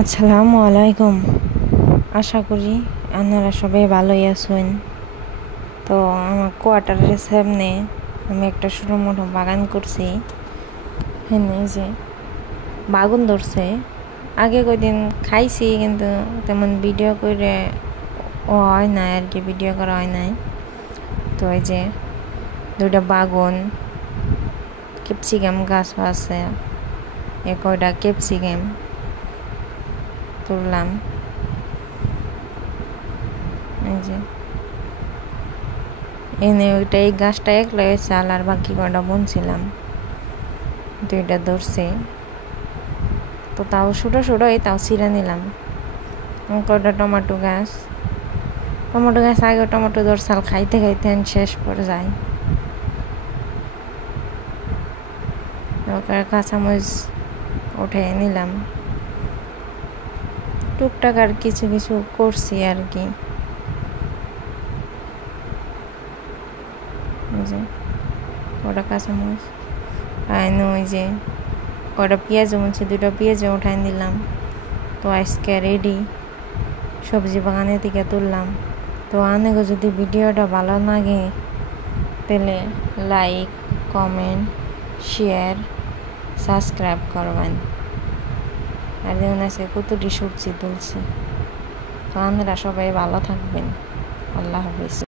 আসসালামু আলাইকুম। আশা করি আপনারা সবাই ভালোই আছেন। তো আমার কোয়ার্টারের সামনে আমি একটা ছোটো মোটো বাগান করছি। হ্যাঁ, যে বাগুন ধরছে। আগে কয়দিন খাইছি, কিন্তু তেমন ভিডিও করে হয় নাই আর কি, ভিডিও করা হয় নাই। তো এই যে 2টা বাগুন, ক্যাপসিকাম গাছও আছে, কয়টা ক্যাপসিকাম তুললাম। এই যে এনে ওইটা, এই গাছটা একলা হয়েছে, আর বাকি কয়টা বুনছিলাম, 2টা ধরছে। তো তাও ছোটো ছোটোই, তাও ছিঁড়ে নিলাম। কয়টা টমেটো গাছ আগে টমেটো ধরছাল, খাইতে খাইতে শেষ পড়ে যায়। কাঁচামরিচ উঠে নিলাম। টুকটাক আর কিছু কিছু করছি আর কি। কটা কাঁচামরিচ ওই যে কটা পেঁয়াজও মুছে, 2টা পেঁয়াজও উঠাই নিলাম। তো আজকে রেডি, সবজি বাগানের থেকে তুললাম। তো আনেগো যদি ভিডিওটা ভালো লাগে তাহলে লাইক, কমেন্ট, শেয়ার, সাবস্ক্রাইব করবেন। আর দেখুন আজকে কতটি সবজি তুলছি। তো আপনারা সবাই ভালো থাকবেন। আল্লাহ হাফিজ।